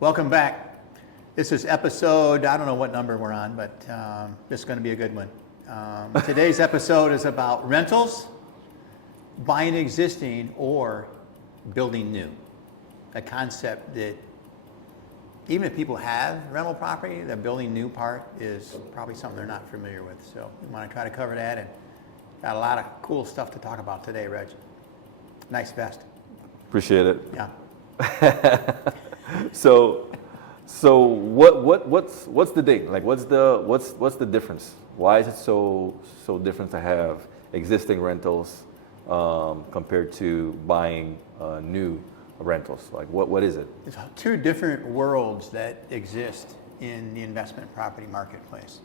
Welcome back. This is episode, I don't know what number we're on, but this is going to be a good one. Today's episode is about rentals, buying existing or building new. A concept that even if people have rental property, the building new part is probably something they're not familiar with. So we want to try to cover that, and got a lot of cool stuff to talk about today, Reg. Nice vest. Appreciate it. Yeah. So what's the ding? Like what's the difference? Why is it so different to have existing rentals compared to buying new rentals? Like what is it? There's two different worlds that exist in the investment property marketplace.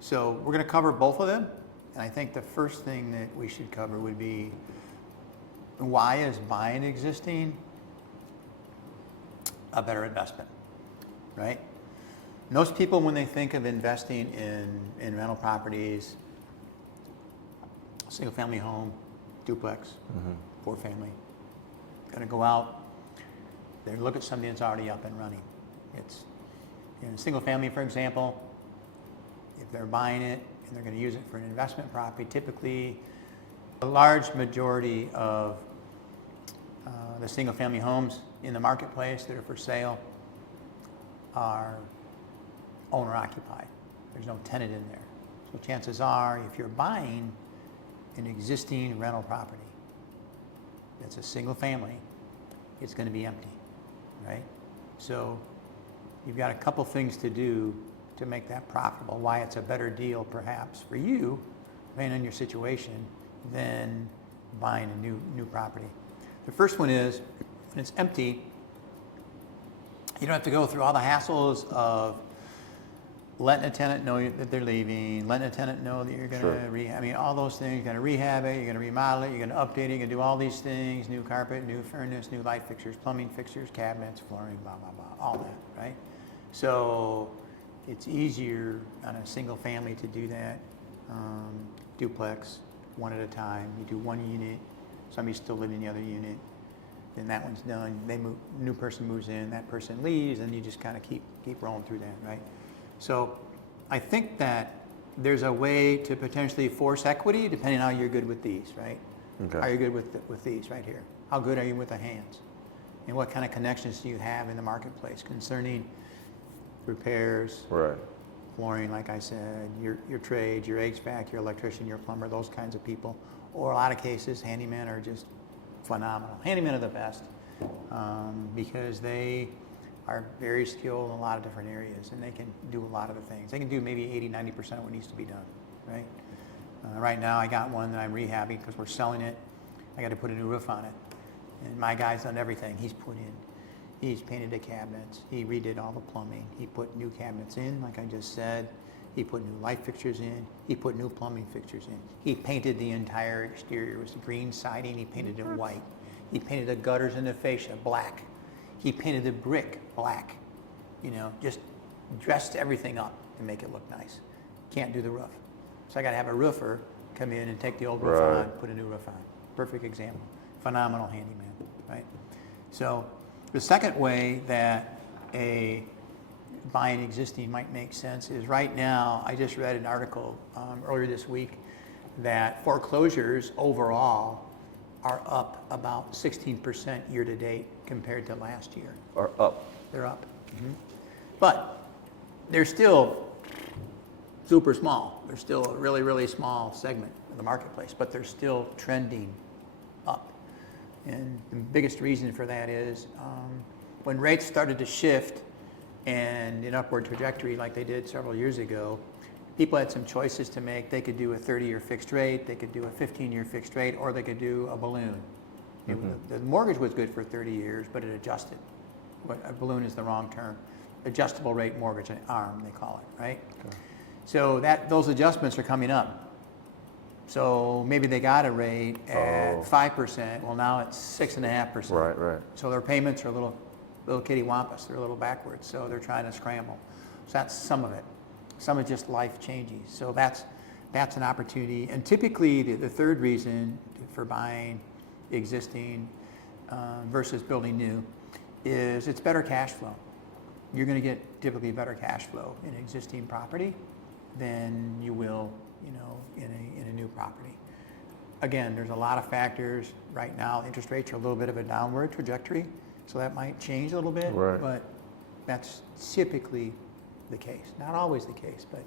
So we're going to cover both of them, and I think the first thing that we should cover would be, why is buying existing a better investment, right? Most people, when they think of investing in rental properties, single family home, duplex, four family, gonna go out, they look at something that's already up and running. It's in a single family, for example, if they're buying it and they're gonna use it for an investment property, typically a large majority of the single family homes in the marketplace that are for sale are owner occupied. There's no tenant in there. So chances are, if you're buying an existing rental property that's a single family, it's going to be empty, right? So you've got a couple things to do to make that profitable, why it's a better deal perhaps for you, depending on your situation, than buying a new property. The first one is, when it's empty, you don't have to go through all the hassles of letting a tenant know that they're leaving, letting a tenant know that you're going to rehab. I mean, all those things. You're going to rehab it, you're going to remodel it, you're going to update it, you're going to do all these things, new carpet, new furnace, new light fixtures, plumbing fixtures, cabinets, flooring, blah, blah, blah, all that, right? So it's easier on a single family to do that. Duplex, one at a time. You do one unit, somebody's still living in the other unit, then that one's done, they move, new person moves in, that person leaves, and you just kind of keep rolling through that, right? So I think that there's a way to potentially force equity depending on how you're good with these, right? Okay. Are you good with these right here? How good are you with the hands? And what kind of connections do you have in the marketplace concerning repairs, Right. flooring, like I said, your trades, your HVAC, your electrician, your plumber, those kinds of people. Or a lot of cases, handymen are just phenomenal. Handymen are the best because they are very skilled in a lot of different areas, and they can do a lot of the things. They can do maybe 80-90% of what needs to be done, right? Right now I got one that I'm rehabbing because we're selling it. I got to put a new roof on it. And my guy's done everything. He's painted the cabinets. He redid all the plumbing. He put new cabinets in, like I just said. He put new light fixtures in. He put new plumbing fixtures in. He painted the entire exterior. It was green siding. He painted it white. He painted the gutters and the fascia black. He painted the brick black. You know, just dressed everything up to make it look nice. Can't do the roof. So I got to have a roofer come in and take the old roof on, put a new roof on. Perfect example. Phenomenal handyman, right? So the second way that a buying existing might make sense is, right now, I just read an article earlier this week that foreclosures overall are up about 16% year to date compared to last year. Are up. They're up. But they're still super small. They're still a really, really small segment of the marketplace, but they're still trending up. And the biggest reason for that is when rates started to shift and an upward trajectory like they did several years ago, people had some choices to make. They could do a 30-year fixed rate, they could do a 15-year fixed rate, or they could do a balloon. The mortgage was good for 30 years, but it adjusted. But a balloon is the wrong term. Adjustable rate mortgage, an ARM they call it, right? Okay. So those adjustments are coming up. So maybe they got a rate at 5%. Well, now it's 6.5%. Right. So their payments are a little kitty wampus. They're a little backwards. So they're trying to scramble. So that's some of it. Some is just life changing. So that's an opportunity. And typically the third reason for buying existing versus building new is it's better cash flow. you're going to get typically better cash flow in an existing property than you will, in a new property. Again, there's a lot of factors. Right now, interest rates are a little bit of a downward trajectory, so that might change a little bit, Right. but that's typically the case. Not always the case, but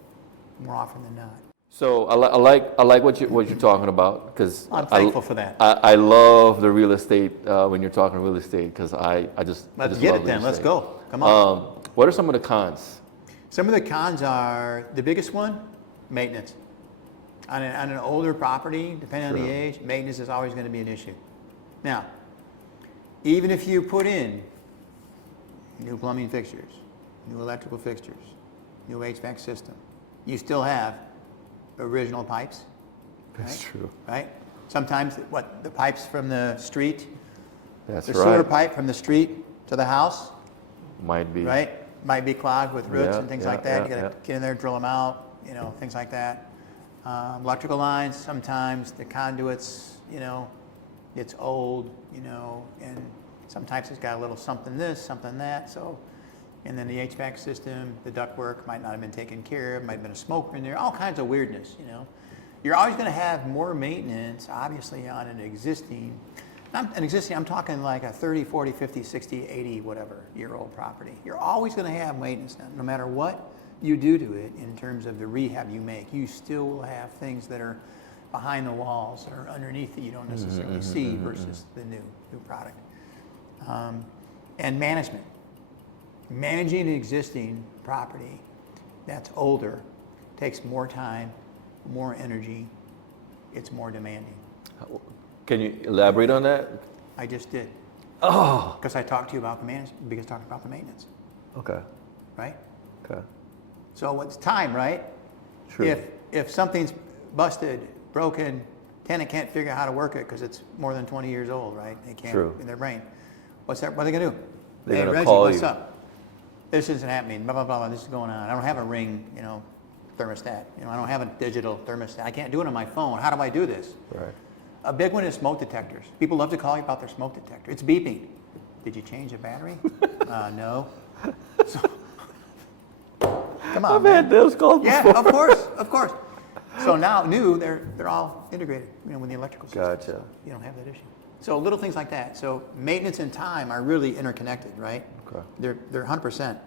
more often than not. So I like what you're talking about, because I'm thankful for that. I love the real estate when you're talking real estate, because I just Let's I just get love it then. real Let's estate. go. Come on. What are some of the cons? Some of the cons are, the biggest one, maintenance. On an older property, depending on the age, maintenance is always going to be an issue. Now, even if you put in new plumbing fixtures, new electrical fixtures, new HVAC system, you still have original pipes. That's right? true. Right? Sometimes, the pipes from the street, That's the right. sewer pipe from the street to the house, Might be. right? Might be clogged with roots Yeah, and things yeah, like that. yeah, You gotta yeah. get in there, drill them out, things like that. Electrical lines, sometimes the conduits, it's old, and sometimes it's got a little something this, something that, so. And then the HVAC system, the ductwork might not have been taken care of, might have been a smoker in there, all kinds of weirdness, You're always gonna have more maintenance, obviously, on an existing, I'm talking like a 30, 40, 50, 60, 80, whatever year-old property. You're always gonna have maintenance, no matter what you do to it in terms of the rehab you make. You still will have things that are behind the walls or underneath that you don't necessarily see versus the new product. And management. Managing an existing property that's older takes more time, more energy, it's more demanding. Can you elaborate on that? I just did. Oh. Because I talked to you about the management, because I talked about the maintenance, Okay. right? Okay. So it's time, right? True. If something's busted, broken, tenant can't figure out how to work it because it's more than 20 years old, right? They can't True. in their brain. What are they gonna do? They're Hey, gonna Reggie, call what's you. up? This isn't happening. Blah blah blah. Blah. This is going on. I don't have a Ring, thermostat. I don't have a digital thermostat. I can't do it on my phone. How do I do this? Right. A big one is smoke detectors. People love to call you about their smoke detector. It's beeping. Did you change the battery? No. So, come on, I've man. had those calls Yeah, before. of course. So now, they're all integrated, with the electrical system. Gotcha. You don't have that issue. So little things like that. So maintenance and time are really interconnected, right? Okay. They're 100%,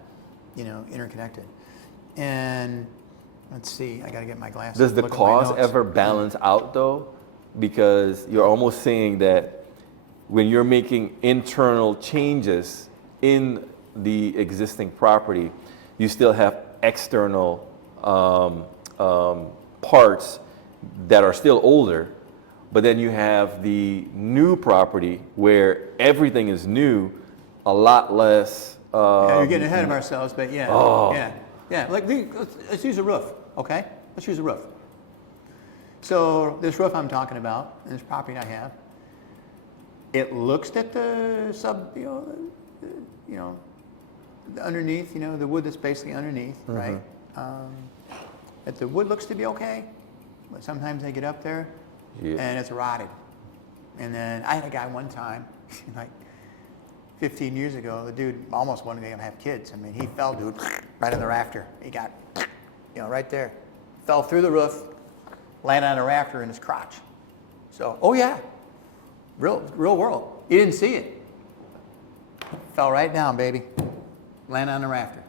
interconnected. And let's see, I got to get my glasses. Does the look at my cost notes. ever balance out though? Because you're almost saying that when you're making internal changes in the existing property, you still have external parts that are still older, but then you have the new property where everything is new, a lot less. Yeah, you're getting ahead of ourselves, but yeah, Oh. yeah. Like, let's use a roof, okay? Let's use a roof. So this roof I'm talking about, and this property I have, it looks at the the underneath, the wood that's basically underneath, right? But the wood looks to be okay, but sometimes they get up there and it's rotted. And then I had a guy one time, like 15 years ago, the dude almost wanted to have kids. I mean, he fell, dude, right on the rafter. He got, right there. Fell through the roof, landed on a rafter in his crotch. So, oh yeah, real world. You didn't see it. Fell right down, baby. Landed on the rafter.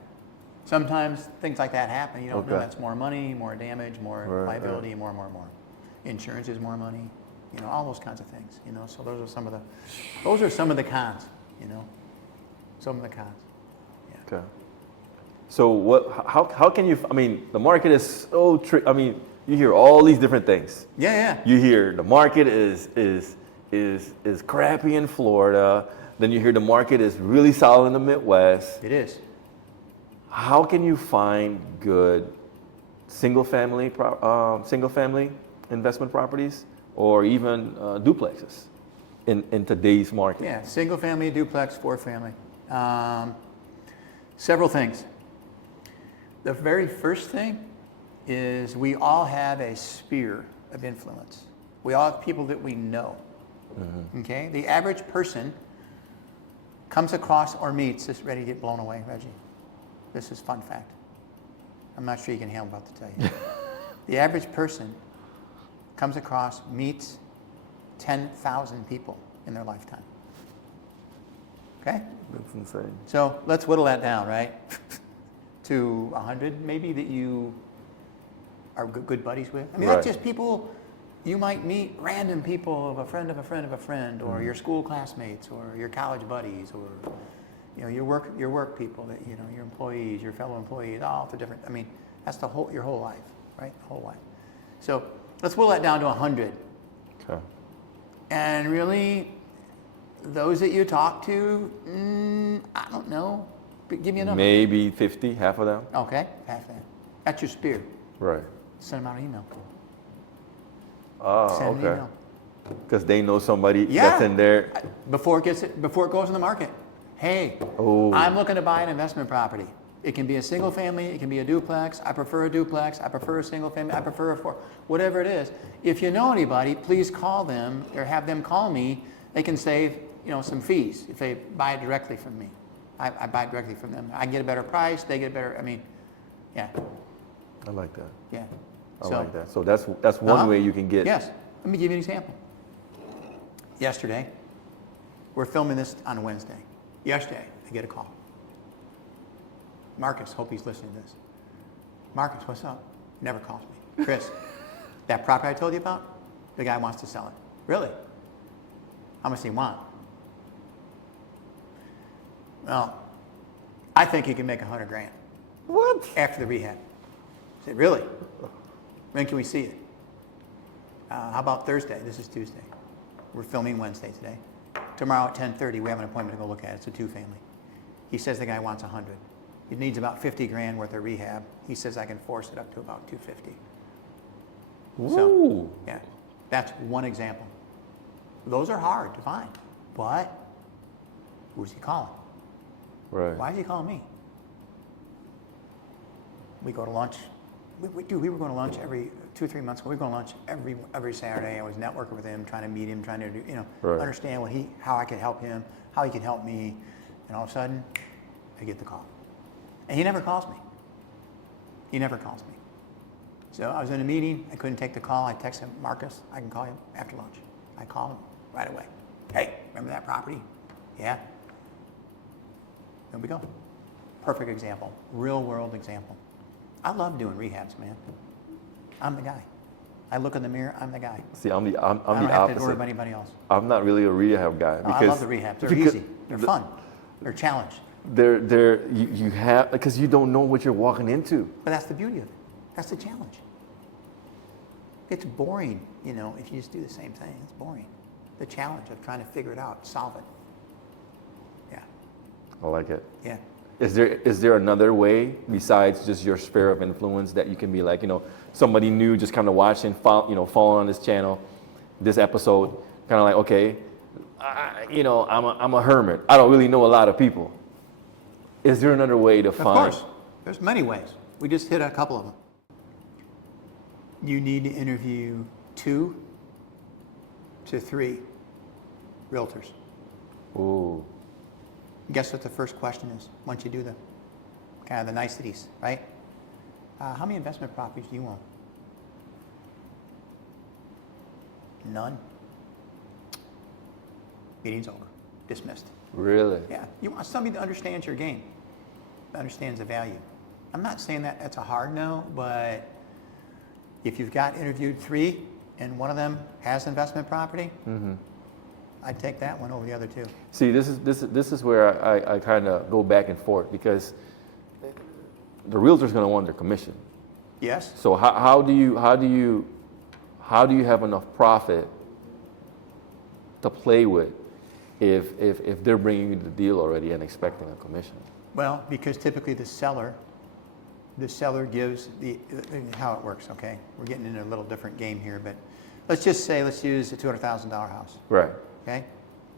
Sometimes things like that happen. You don't know, Okay. that's more money, more damage, more Right, liability, more. Insurance is more money. All those kinds of things. So those are some of the cons. Some of the cons. Yeah. Okay. So how can you, the market is so you hear all these different things. Yeah. You hear the market is crappy in Florida, then you hear the market is really solid in the Midwest. It is. How can you find good single family investment properties or even duplexes in today's market? Yeah, single family, duplex, 4-family. Several things. The very first thing is we all have a sphere of influence. We all have people that we know. Okay? The average person comes across or meets, just ready to get blown away, Reggie. this is fun fact. I'm not sure you can handle what I'm about to tell you. The average person comes across, meets 10,000 people in their lifetime. Okay? That's insane. So let's whittle that down, right? To 100 maybe that you are good buddies with. I mean, that's just people, you might meet random people of a friend of a friend of a friend, or your school classmates, or your college buddies, or your work people, that your employees, your fellow employees, all the different. I mean, that's your whole life, right? The whole life. So let's whittle that down to 100. Okay. And really, those that you talk to, I don't know. Give me a number. Maybe 50, half of them. Okay, half that. That's your spear. Right. Send them out an email. Oh, Send an okay. email. Because they know somebody that's in there. Before it goes in the market. Hey, I'm looking to buy an investment property. It can be a single family, it can be a duplex. I prefer a duplex, I prefer a single family, I prefer whatever it is. If you know anybody, please call them or have them call me. They can save, some fees if they buy it directly from me. I buy it directly from them. I get a better price, they get a better, yeah. I like that. Yeah. I like that. So that's one way you can get. Yes. Let me give you an example. Yesterday, we're filming this on Wednesday. Yesterday, I get a call. Marcus, hope he's listening to this. Marcus, what's up? Never calls me. Chris, that property I told you about, the guy wants to sell it. Really? How much do you want? Well, I think he can make $100,000. What? After the rehab. I said, really? When can we see it? How about Thursday? This is Tuesday. We're filming Wednesday today. Tomorrow at 10:30, we have an appointment to go look at it. It's a two-family. He says the guy wants 100. He needs about 50 grand worth of rehab. He says I can force it up to about 250. Ooh. So, yeah, that's one example. Those are hard to find, but who's he calling? Right. Why is he calling me? We go to lunch. We were going to lunch every 2 or 3 months ago. We were going to lunch every Saturday. I was networking with him, trying to meet him, trying to do, understand how I could help him, how he could help me. And all of a sudden, I get the call. And he never calls me. He never calls me. So I was in a meeting. I couldn't take the call. I texted him, Marcus, I can call you after lunch. I called him right away. Hey, remember that property? Yeah. There we go. Perfect example. Real world example. I love doing rehabs, man. I'm the guy. I look in the mirror, I'm the guy. See, I'm the I don't have opposite. to worry about anybody else. I'm not really a rehab guy. No, I love the rehabs. They're easy. They're fun. They're challenged. You have, because you don't know what you're walking into. But that's the beauty of it. That's the challenge. It's boring, if you just do the same thing. It's boring. The challenge of trying to figure it out, solve it. Yeah. I like it. Yeah. Is there another way besides just your sphere of influence that you can be like, somebody new just kind of watching, following on this channel, this episode, kind of like, okay, I'm a hermit. I don't really know a lot of people. Is there another way to find? Of course. There's many ways. We just hit a couple of them. You need to interview 2 to 3 realtors. Ooh. Guess what the first question is once you do the kind of the niceties, right? How many investment properties do you own? None. Meeting's over. Dismissed. Really? Yeah. You want somebody that understands your game, that understands the value. I'm not saying that that's a hard no, but if you've got interviewed 3 and one of them has investment property, I'd take that one over the other 2. See, this is where I kind of go back and forth, because the realtor's going to want their commission. Yes. So how do you have enough profit to play with if they're bringing you the deal already and expecting a commission? Well, because typically the seller gives how it works. Okay, we're getting into a little different game here, but let's use a $200,000 house. Right. Okay,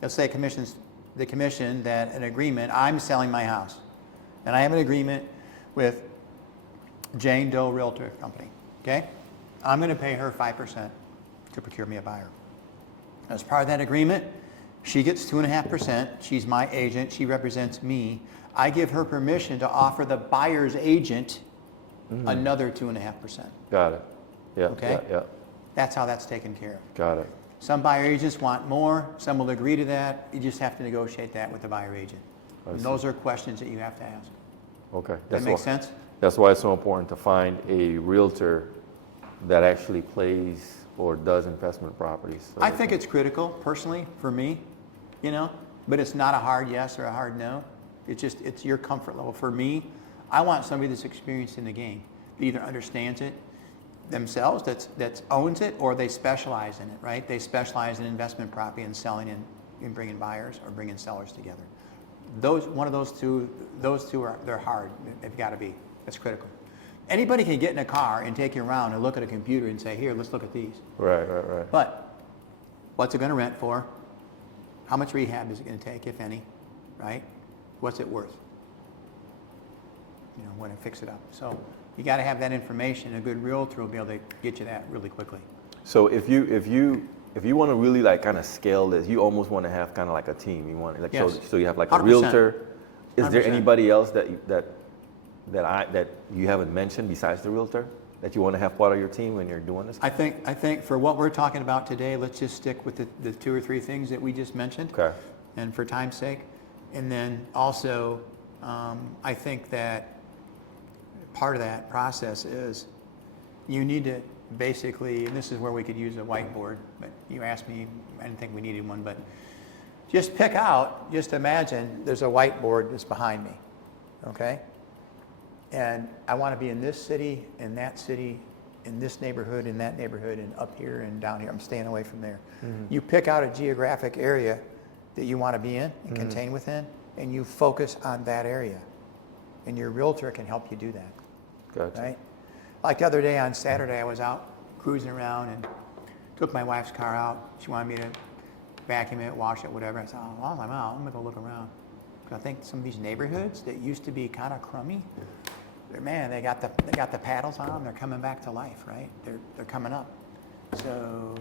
let's say the commission that an agreement. I'm selling my house, and I have an agreement with Jane Doe Realtor Company. Okay, I'm going to pay her 5% to procure me a buyer. As part of that agreement, she gets 2.5%. She's my agent. She represents me. I give her permission to offer the buyer's agent another 2.5%. Got it. Yeah. Okay? Yeah. That's how that's taken care of. Got it. Some buyer agents want more, some will agree to that. You just have to negotiate that with the buyer agent. And those are questions that you have to ask. Okay. Does that make sense? That's why it's so important to find a realtor that actually plays or does investment properties. So I think it's critical, personally, for me, you know, but it's not a hard yes or a hard no. It's your comfort level. For me, I want somebody that's experienced in the game, that either understands it themselves, that owns it, or they specialize in it, right? They specialize in investment property and selling and bringing buyers or bringing sellers together. One of those two they're hard. They've got to be. That's critical. Anybody can get in a car and take you around and look at a computer and say, here, let's look at these. Right. But what's it going to rent for? How much rehab is it going to take, if any, right? What's it worth? You know, when I fix it up. So you got to have that information. A good realtor will be able to get you that really quickly. So if you want to really like kind of scale this, you almost want to have kind of like a team. You want like Yes. so you have like a 100%. realtor. Is there 100%. anybody else that you haven't mentioned besides the realtor that you want to have part of your team when you're doing this? I think for what we're talking about today, let's just stick with the 2 or 3 things that we just mentioned. Okay. And for time's sake. And then also, I think that part of that process is you need to basically, and this is where we could use a whiteboard, but you asked me, I didn't think we needed one, but just pick out, just imagine there's a whiteboard that's behind me, okay? And I want to be in this city, in that city, in this neighborhood, in that neighborhood, and up here and down here. I'm staying away from there. You pick out a geographic area that you want to be in and contain within, and you focus on that area. And your realtor can help you do that. Gotcha. Right? Like the other day on Saturday, I was out cruising around and took my wife's car out. She wanted me to vacuum it, wash it, whatever. I said, oh, while I'm out, I'm going to go look around. Because I think some of these neighborhoods that used to be kind of crummy, they got the paddles on them. They're coming back to life, right? They're coming up. So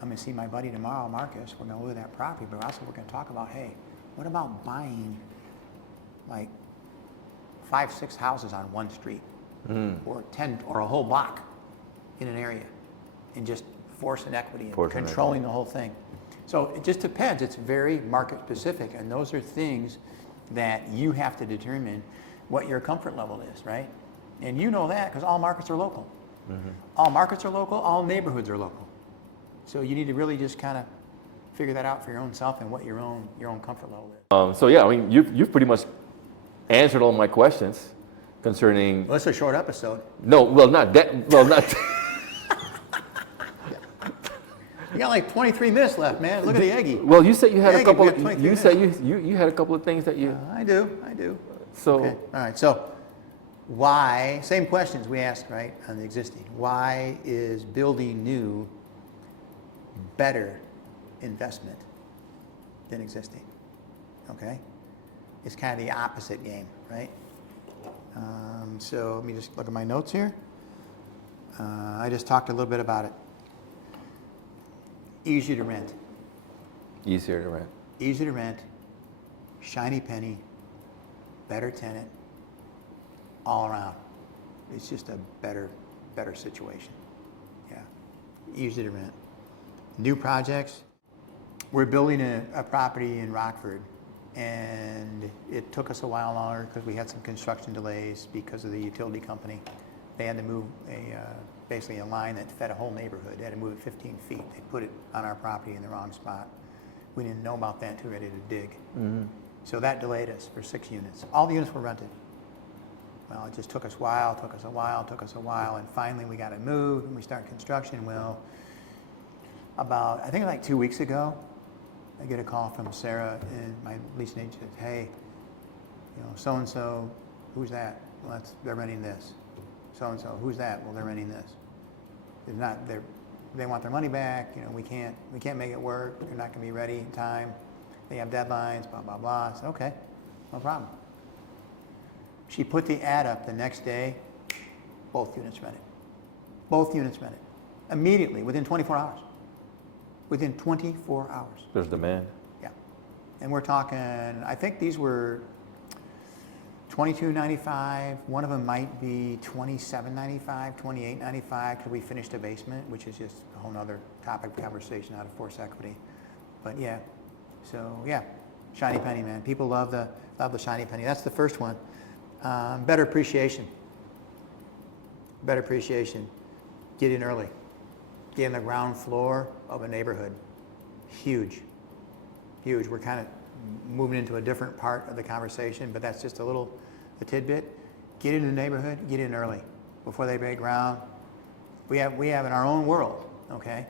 I'm going to see my buddy tomorrow, Marcus. We're going to look at that property, but also we're going to talk about, hey, what about buying like 5, 6 houses on one street, or 10, or a whole block in an area, and just forcing equity and controlling the whole thing. So it just depends. It's very market specific, and those are things that you have to determine what your comfort level is, right? And you know that because all markets are local. All markets are local. All neighborhoods are local. So you need to really just kind of figure that out for your own self and what your own comfort level is. So yeah, I mean, you've pretty much answered all my questions concerning. Well, it's a short episode. No, well, not that. Well, not. You got like 23 minutes left, man. Look at the Eggie. Well, you said you had Eggie, a couple. we got 23 You said you had a couple of things that you. I do. So. Okay. All right. So, why? Same questions we asked, right, on the existing. Why is building new better investment than existing? Okay. It's kind of the opposite game, right? So let me just look at my notes here. I just talked a little bit about it. Easier to rent. Easier to rent. Easy to rent, shiny penny, better tenant, all around. It's just a better situation. Yeah, easy to rent. New projects. We're building a property in Rockford, and it took us a while longer because we had some construction delays because of the utility company. They had to move basically a line that fed a whole neighborhood. They had to move it 15 feet. They put it on our property in the wrong spot. We didn't know about that until we were ready to dig. So that delayed us for 6 units. All the units were rented. Well, it just took us a while, and finally we got it moved and we started construction. Well, I think like 2 weeks ago, I get a call from Sarah, and my leasing agent says, hey, so-and-so, who's that? Well, they're renting this. So-and-so, who's that? Well, they're renting this. They want their money back. We can't make it work. They're not going to be ready in time. They have deadlines, blah, blah, blah. I said, okay, no problem. She put the ad up the next day, both units rented. Immediately, within 24 hours. Within 24 hours. There's demand. Yeah. And we're talking, I think these were $22.95. One of them might be $27.95, $28.95 because we finished a basement, which is just a whole nother topic of conversation, how to force equity. But yeah, so yeah, shiny penny, man. People love the shiny penny. That's the first one. Better appreciation. Better appreciation. Get in early. Get in the ground floor of a neighborhood. Huge. Huge. We're kind of moving into a different part of the conversation, but that's just a tidbit. Get in the neighborhood, get in early before they break ground. We have in our own world, okay,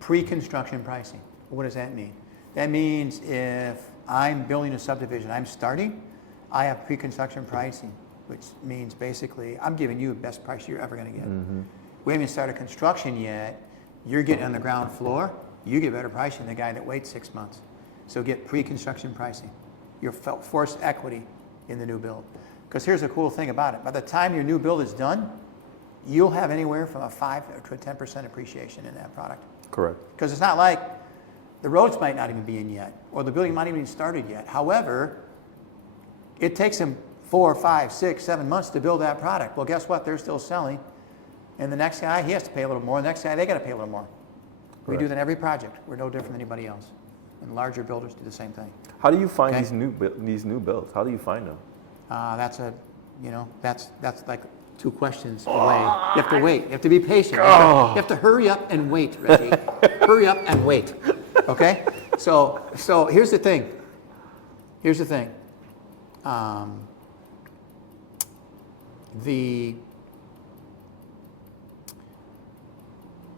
pre-construction pricing. What does that mean? That means if I'm building a subdivision, I'm starting, I have pre-construction pricing, which means basically I'm giving you the best price you're ever going to get. We haven't started construction yet. You're getting on the ground floor. You get better pricing than the guy that waits 6 months. So get pre-construction pricing. Your forced equity in the new build. Because here's the cool thing about it. By the time your new build is done, you'll have anywhere from a 5 to a 10% appreciation in that product. Correct. Because it's not like the roads might not even be in yet, or the building might not even started yet. However, it takes them 4, 5, 6, 7 months to build that product. Well, guess what? They're still selling. And the next guy, he has to pay a little more. The next guy, they got to pay a little more. We do that in every project. We're no different than anybody else. And larger builders do the same thing. How do you find these new builds? How do you find them? That's like 2 questions away. You have to wait. You have to be patient. You have to hurry up and wait, Reggie. Hurry up and wait. Okay? So here's the thing. Here's the thing.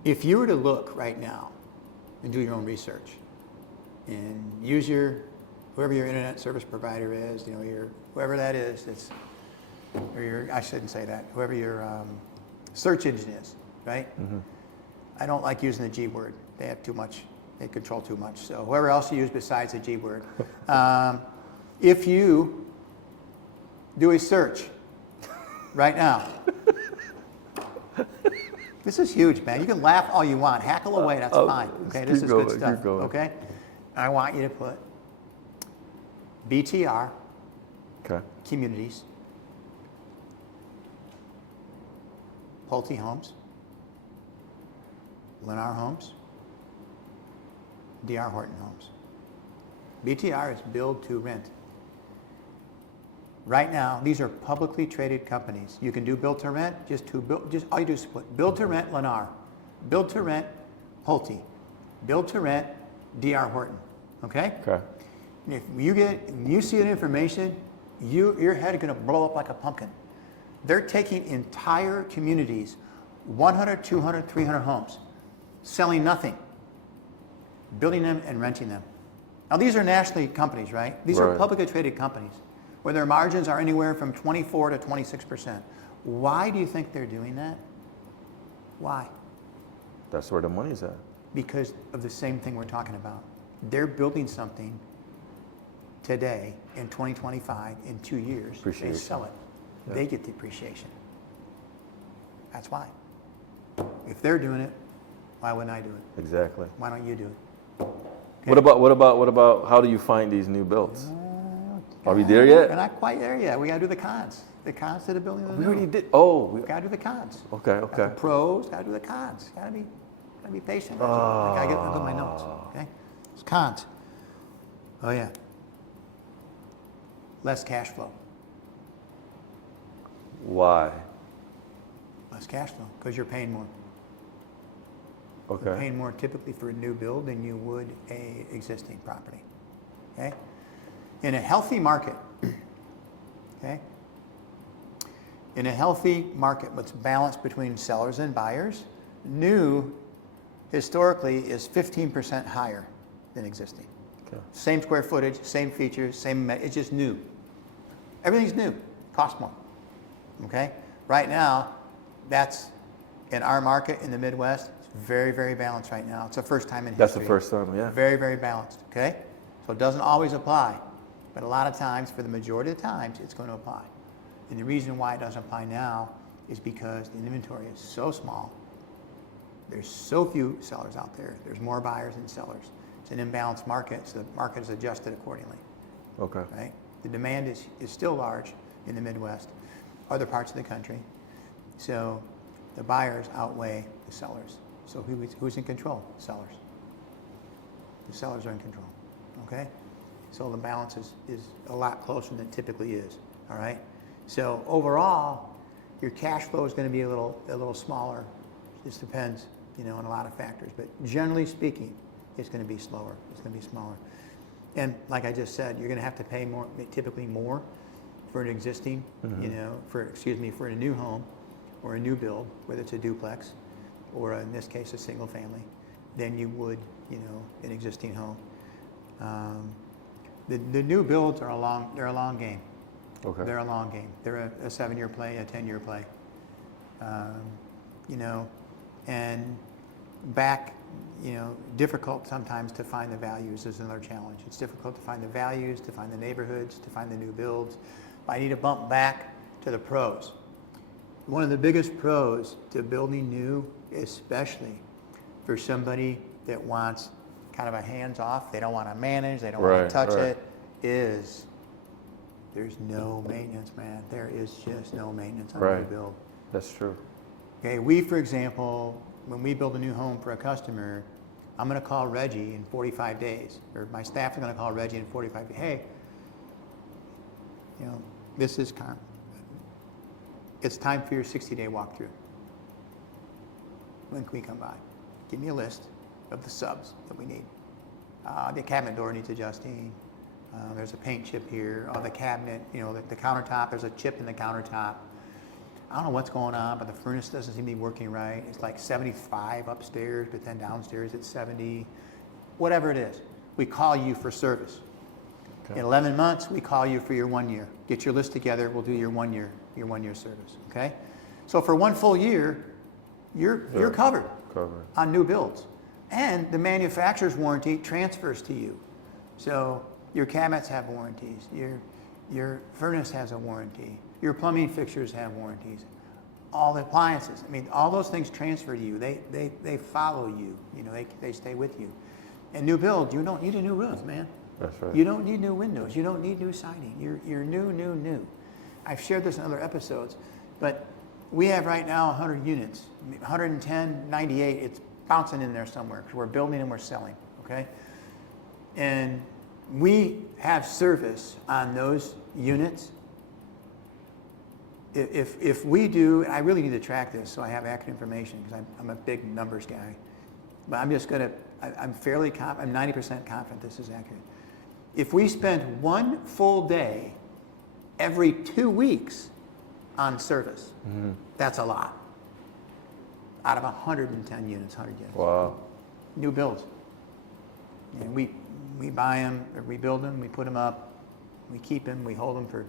If you were to look right now and do your own research and use whoever your internet service provider is, whoever that is, I shouldn't say that, whoever your search engine is, right? I don't like using the G word. They have too much, they control too much. So whoever else you use besides the G word. If you do a search right now, this is huge, man. You can laugh all you want. Hackle away, that's fine. Okay, this is good stuff. Okay? I want you to put BTR, communities, Pulte Homes, Lennar Homes, D.R. Horton Homes. BTR is build to rent. Right now, these are publicly traded companies. You can do build to rent, all you do is put build to rent Lennar, build to rent Pulte, build to rent D.R. Horton. Okay? Okay. And if you see that information, your head is going to blow up like a pumpkin. They're taking entire communities, 100, 200, 300 homes, selling nothing, building them and renting them. Now these are nationally companies, right? These are publicly traded companies where their margins are anywhere from 24 to 26%. Why do you think they're doing that? Why? That's where the money's at. Because of the same thing we're talking about. They're building something today in 2025, in 2 years, they sell it. Yeah. They get the appreciation. That's why. If they're doing it, why wouldn't I do it? Exactly. Why don't you do it? Okay. What about how do you find these new builds? Are we there yet? We're not quite there yet. We got to do the cons. The cons to the building. We already did. Oh, we got to do the cons. Okay. Got the pros. Got to do the cons. Got to be patient. I got to get my notes. Okay. It's cons. Oh yeah. Less cash flow. Why? Less cash flow because you're paying more. Okay. You're paying more typically for a new build than you would a existing property. Okay. In a healthy market, okay, in a healthy market, what's balanced between sellers and buyers, new historically is 15% higher than existing. Okay. Same square footage, same features, it's just new. Everything's new, costs more. Okay? Right now, that's in our market in the Midwest, it's very, very balanced right now. It's the first time in history. That's the first time, yeah. Very, very balanced, okay? So it doesn't always apply. But a lot of times, for the majority of the times, it's going to apply. And the reason why it doesn't apply now is because the inventory is so small. There's so few sellers out there. There's more buyers than sellers. It's an imbalanced market, so the market is adjusted accordingly. Okay. Right? The demand is still large in the Midwest, other parts of the country. So the buyers outweigh the sellers. So who's in control? Sellers. The sellers are in control, okay? So the balance is a lot closer than it typically is, all right? So overall, your cash flow is going to be a little smaller. This depends, on a lot of factors. But generally speaking, it's going to be slower. It's going to be smaller. And like I just said, you're going to have to pay more, typically more, for an existing, for a new home or a new build, whether it's a duplex or in this case a single family, than you would, an existing home. The new builds are a long game. Okay. They're a long game. They're a 7-year play, a 10-year play. And back, difficult sometimes to find the values is another challenge. It's difficult to find the values, to find the neighborhoods, to find the new builds. But I need to bump back to the pros. One of the biggest pros to building new, especially for somebody that wants kind of a hands-off, they don't want to manage, they don't want to touch it, is there's no maintenance, man. There is just no maintenance on a new build. That's true. Okay, we, for example, when we build a new home for a customer, I'm going to call Reggie in 45 days, or my staff is going to call Reggie in 45 days. Hey, this is it's time for your 60-day walkthrough. When can we come by? Give me a list of the subs that we need. The cabinet door needs adjusting. There's a paint chip here. The cabinet, the countertop, there's a chip in the countertop. I don't know what's going on, but the furnace doesn't seem to be working right. It's like 75 upstairs, but then downstairs it's 70. Whatever it is, we call you for service. Okay. In 11 months, we call you for your 1 year. Get your list together, we'll do your 1 year service, okay? So for 1 full year, you're covered on new builds. And the manufacturer's warranty transfers to you. So your cabinets have warranties, your furnace has a warranty, your plumbing fixtures have warranties, all the appliances. I mean, all those things transfer to you. They follow you. They stay with you. And new build, you don't need a new roof, man. That's right. You don't need new windows. You don't need new siding. You're new. I've shared this in other episodes, but we have right now 100 units, 110, 98. It's bouncing in there somewhere because we're building and we're selling. Okay, and we have service on those units. If we do, I really need to track this so I have accurate information because I'm a big numbers guy. But I'm just gonna, I'm fairly confident, I'm 90% confident this is accurate. If we spend 1 full day every 2 weeks on service, that's a lot. Out of 110 units, 100 units. Wow. New builds. And we buy them, or we build them, we put them up, we keep them, we hold them for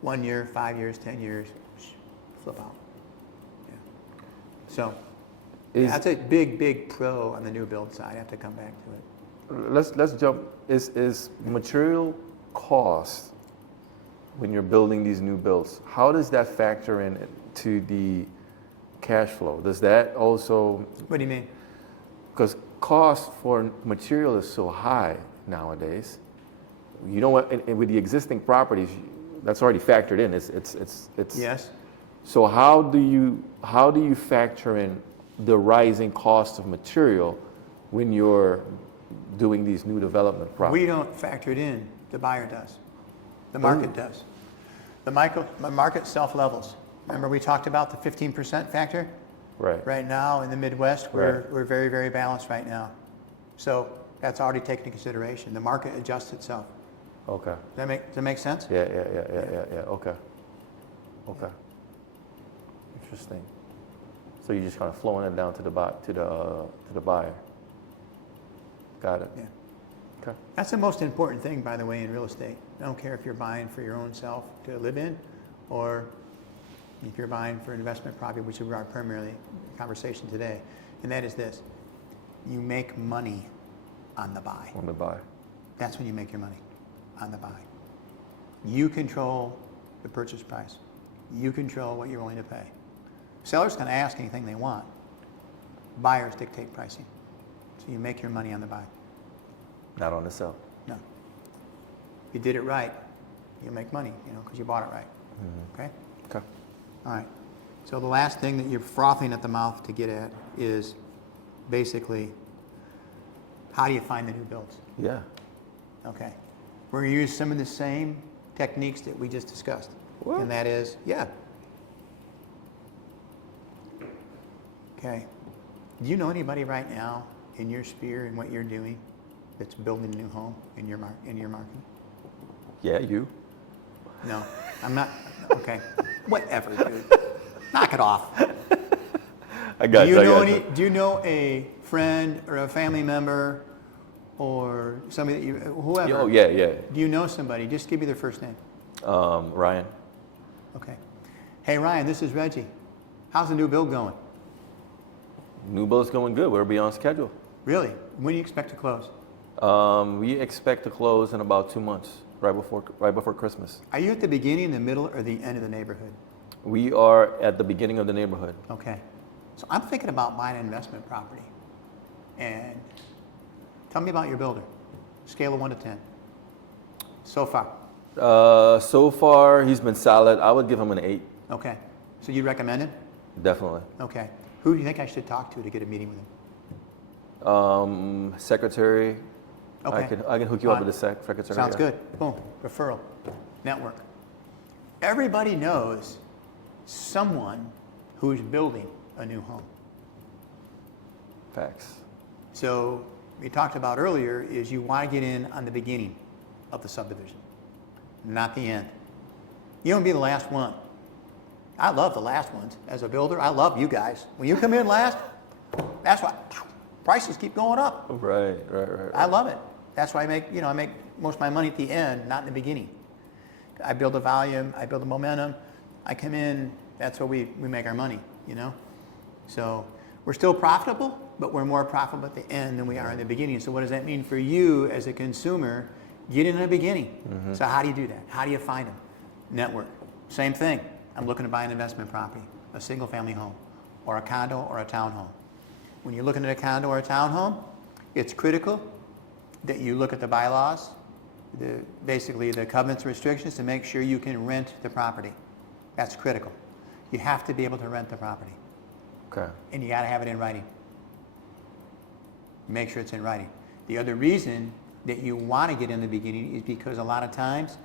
1 year, 5 years, 10 years, flip out. Yeah. So that's a big pro on the new build side. I have to come back to it. Let's jump. Is material cost when you're building these new builds? How does that factor in to the cash flow? Does that also? What do you mean? Because cost for material is so high nowadays. You know what? And with the existing properties, that's already factored in. It's yes. So how do you factor in the rising cost of material when you're doing these new development projects? We don't factor it in. The buyer does. The market does. The market self-levels. Remember we talked about the 15% factor? Right. Right now in the Midwest, we're very, very balanced right now. So that's already taken into consideration. The market adjusts itself. Okay. Does that make sense? Yeah. Okay. Interesting. So you're just kind of flowing it down to the buyer. Got it. Yeah. Okay. That's the most important thing, by the way, in real estate. I don't care if you're buying for your own self to live in, or if you're buying for an investment property, which is our primarily conversation today, and that is this: you make money on the buy. On the buy. That's when you make your money, on the buy. You control the purchase price. You control what you're willing to pay. Sellers can ask anything they want. Buyers dictate pricing. So you make your money on the buy. Not on the sell. No. If you did it right, You'll make money, because you bought it right. Okay? Okay. All right. So the last thing that you're frothing at the mouth to get at is basically, how do you find the new builds? Yeah. Okay. We're going to use some of the same techniques that we just discussed. What? And that is, Okay. Do you know anybody right now in your sphere and what you're doing that's building a new home in your market? Yeah, you. No, I'm not. Okay. Whatever, dude. Knock it off. I got you. Do you know a friend or a family member or somebody that whoever? Oh, yeah. Do you know somebody? Just give me their first name. Ryan. Okay. Hey, Ryan, this is Reggie. How's the new build going? New build's going good. We're beyond schedule. Really? When do you expect to close? We expect to close in about 2 months, right before Christmas. Are you at the beginning, the middle, or the end of the neighborhood? We are at the beginning of the neighborhood. Okay. So I'm thinking about buying an investment property. And tell me about your builder. Scale of 1 to 10. So far. So far, he's been solid. I would give him an 8. Okay. So you'd recommend him? Definitely. Okay. Who do you think I should talk to get a meeting with him? Secretary. Okay. I can hook you up with the secretary. Sounds good. Boom. Referral. Network. Everybody knows someone who's building a new home. Facts. So we talked about earlier is you want to get in on the beginning of the subdivision, not the end. You don't be the last one. I love the last ones. As a builder, I love you guys. When you come in last, that's why prices keep going up. Right. I love it. That's why I make most of my money at the end, not in the beginning. I build the volume, I build the momentum. I come in, that's where we make our money, So we're still profitable, but we're more profitable at the end than we are in the beginning. So what does that mean for you as a consumer? Get in the beginning. Mm-hmm. So how do you do that? How do you find them? Network. Same thing. I'm looking to buy an investment property, a single family home, or a condo or a townhome. When you're looking at a condo or a townhome, it's critical that you look at the bylaws, basically the covenants and restrictions to make sure you can rent the property. That's critical. You have to be able to rent the property. Okay. And you got to have it in writing. Make sure it's in writing. The other reason that you want to get in the beginning is because a lot of times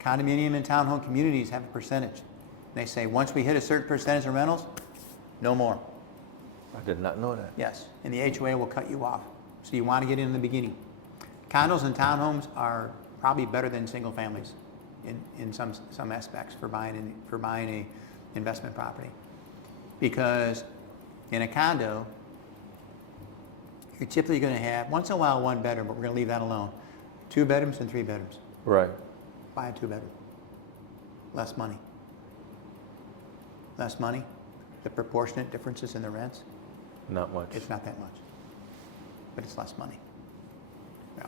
condominium and townhome communities have a percentage. They say once we hit a certain percentage of rentals, no more. I did not know that. Yes, and the HOA will cut you off. So you want to get in the beginning. Condos and townhomes are probably better than single families in some aspects for buying a investment property. Because in a condo, you're typically going to have, once in a while, 1 bedroom, but we're going to leave that alone. 2 bedrooms and 3 bedrooms. Right. Buy a 2-bedroom. Less money. Less money. The proportionate differences in the rents. Not much. It's not that much, but it's less money. Yeah.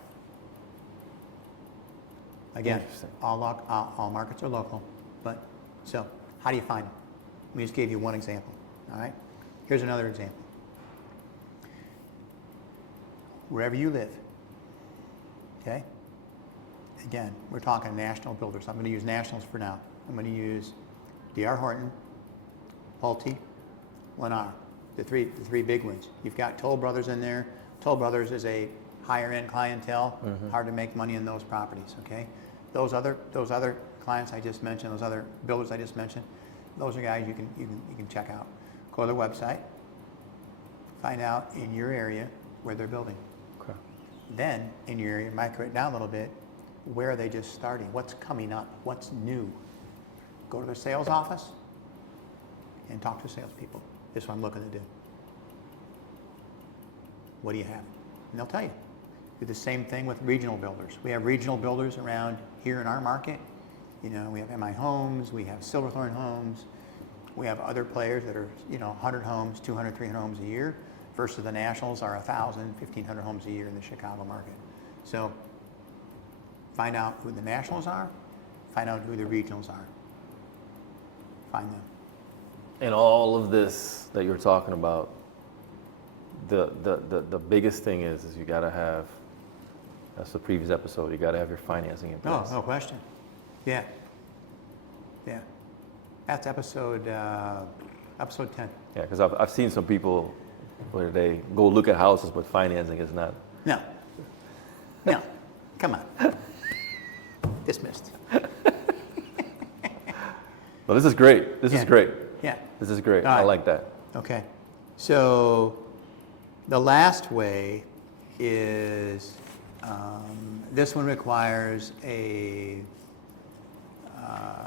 Again, all markets are local, but so how do you find them? We just gave you one example. All right. Here's another example. Wherever you live. Okay. Again, we're talking national builders. I'm going to use nationals for now. I'm going to use D.R. Horton, Pulte, Lennar, the three big ones. You've got Toll Brothers in there. Toll Brothers is a higher end clientele. Mm-hmm. Hard to make money in those properties. Okay, those other clients I just mentioned, those other builders I just mentioned, those are guys you can check out. Go to their website, find out in your area where they're building. Okay. Then in your area, micro it down a little bit. Where are they just starting? What's coming up? What's new? Go to their sales office and talk to salespeople. This is what I'm looking to do. What do you have? And they'll tell you. Do the same thing with regional builders. We have regional builders around here in our market. We have MI Homes, we have Silverthorne Homes, we have other players that are 100 homes, 200, 300 homes a year, versus the nationals are 1,000, 1,500 homes a year in the Chicago market. So find out who the nationals are, find out who the regionals are. Find them. And all of this that you're talking about, the biggest thing is you got to have, that's the previous episode, you got to have your financing in place. No question. Yeah. Yeah. That's episode 10. Yeah, because I've seen some people where they go look at houses, but financing is not. No. No. Come on. Dismissed. No, this is great. This is Yeah. great. Yeah. This is great. All I right. like that. Okay. So the last way is this one requires a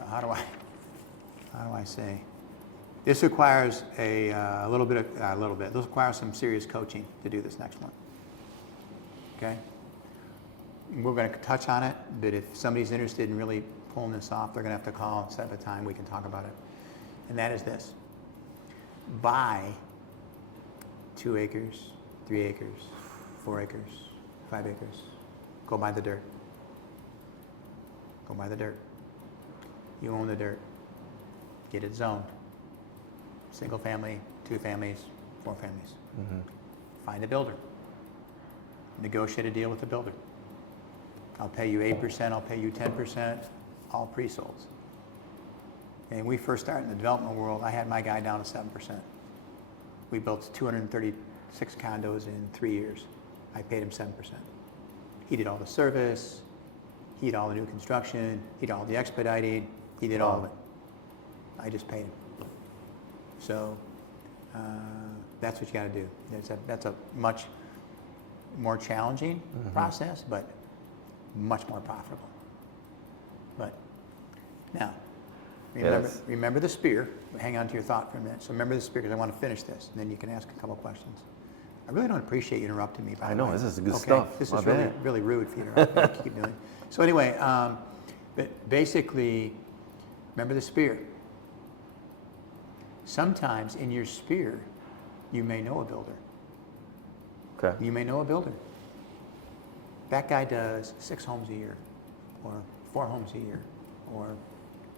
how do I say? This requires a little bit. This requires some serious coaching to do this next one. Okay. We're going to touch on it, but if somebody's interested in really pulling this off, they're going to have to call and set up a time we can talk about it. And that is this: buy 2 acres, 3 acres, 4 acres, 5 acres. Go buy the dirt. Go buy the dirt. You own the dirt. Get it zoned. Single family, 2 families, 4 families. Mm-hmm. Find a builder. Negotiate a deal with the builder. I'll pay you 8%, I'll pay you 10%, all pre-solds. And when we first started in the development world, I had my guy down to 7%. We built 236 condos in 3 years. I paid him 7%. He did all the service, he did all the new construction, he did all the expediting, he did all of it. I just paid him. So that's what you got to do. That's a much more challenging process, but much more profitable. But now, remember the spear. Hang on to your thought for a minute. So remember the spear, because I want to finish this, and then you can ask a couple questions. I really don't appreciate you interrupting me. By the way. This is good stuff. This My is bad. really rude for you to interrupt me. Keep doing. So anyway, but basically, remember the spear. Sometimes in your spear, you may know a builder. Okay. You may know a builder. That guy does 6 homes a year, or 4 homes a year, or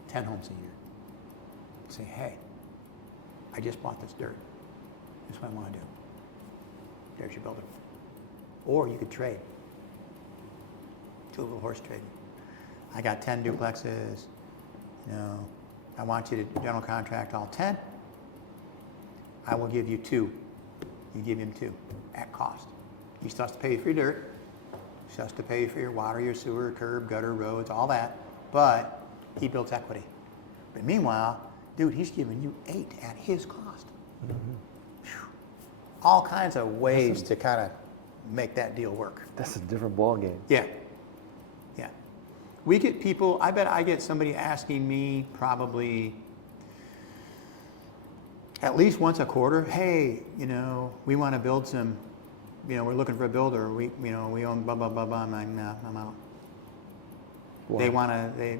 10 homes a year. Say, hey, I just bought this dirt. This is what I want to do. There's your builder. Or you could trade. Do a little horse trading. I got 10 duplexes. I want you to general contract all 10. I will give you 2. You give him 2 at cost. He still has to pay you for your dirt. He still has to pay you for your water, your sewer, curb, gutter, roads, all that. But he builds equity. But meanwhile, dude, he's giving you 8 at his cost. Mm-hmm. All kinds of ways to kind of make that deal work. That's a different ball game. Yeah. Yeah. We get people, I bet I get somebody asking me probably at least once a quarter, hey, we want to build some, we're looking for a builder. We own blah, blah, blah, blah. I'm like, nah, I'm out. Wow.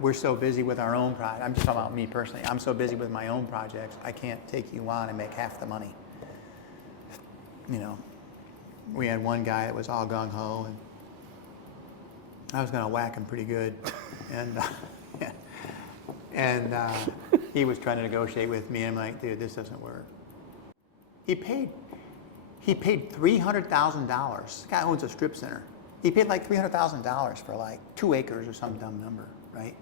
We're so busy with our own project. I'm just talking about me personally. I'm so busy with my own projects, I can't take you on and make half the money. We had one guy that was all gung-ho, and I was going to whack him pretty good. And he was trying to negotiate with me, and I'm like, dude, this doesn't work. He paid $300,000. This guy owns a strip center. He paid like $300,000 for like 2 acres or some dumb number, right?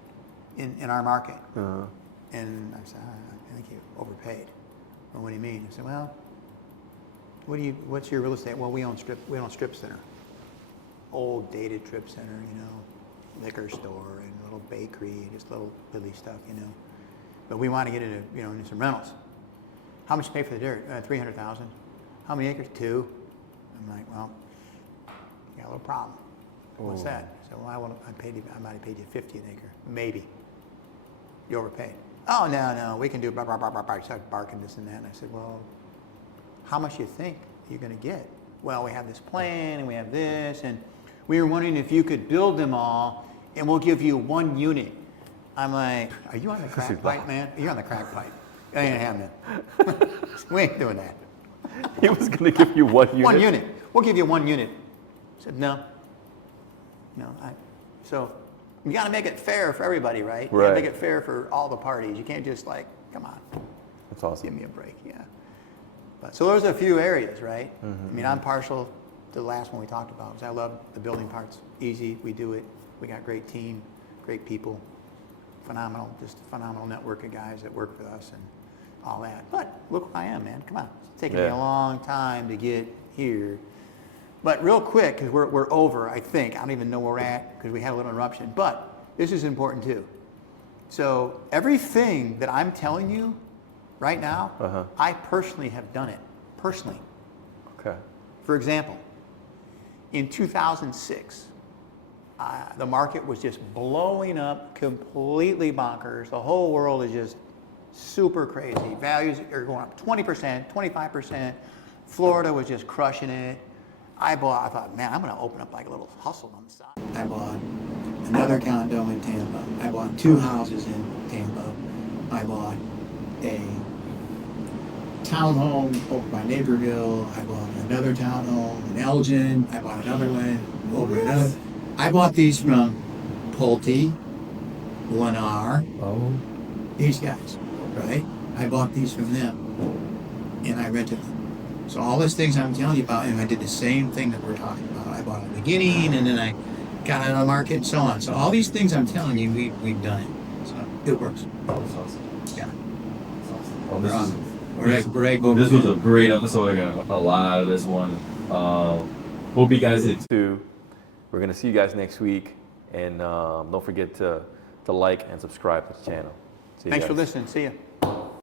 In our market. Uh-huh. And I said, I think you overpaid. Well, what do you mean? I said, well, what's your real estate? Well, we own strip center. Old dated strip center, liquor store and a little bakery, just little silly stuff, But we want to get into, into some rentals. How much you pay for the dirt? $300,000. How many acres? 2. I'm like, well, you got a little problem. What's that? I said, well, I might have paid you $50 an acre. Maybe. You overpaid. Oh, no, we can do blah, blah, blah, blah, blah. I started barking this and that. And I said, well, how much you think you're going to get? Well, we have this plan and we have this, and we were wondering if you could build them all and we'll give you 1 unit. I'm like, are you on the crack pipe, man? You're on the crack pipe. That ain't happening. We ain't doing that. He was going to give you 1 unit? 1 unit. We'll give you 1 unit. I said, no. So you got to make it fair for everybody, right? You got to make it fair for all the parties. You can't just come on. That's awesome. Give me a break, yeah. So there's a few areas, right? Mm-hmm. I'm partial to the last one we talked about because I love the building parts. Easy, we do it. We got great team, great people, phenomenal, just a phenomenal network of guys that work with us and all that. But look where I am, man. Come on. It's taken me a long time to get here. But real quick, because we're over, I think. I don't even know where we're at because we had a little interruption. But this is important too. So everything that I'm telling you right now, I personally have done it. Personally. Okay. For example, in 2006, the market was just blowing up, completely bonkers. The whole world is just super crazy. Values are going up 20%, 25%. Florida was just crushing it. I thought, man, I'm going to open up like a little hustle on the side. I bought another condo in Tampa. I bought 2 houses in Tampa. I bought a townhome over by Naperville. I bought another townhome in Elgin. I bought another one over another. I bought these from Pulte, Lennar, these guys, right? I bought these from them, and I rented them. So all these things I'm telling you about, and I did the same thing that we're talking about. I bought at the beginning, and then I got it on the market, and so on. So all these things I'm telling you, we've done it. So it works. That's awesome. Yeah. Well, this is This was a great episode. I got a lot of this one. Hope you guys did. We're going to see you guys next week. And don't forget to like and subscribe to the channel. See you Thanks for guys. listening. See ya.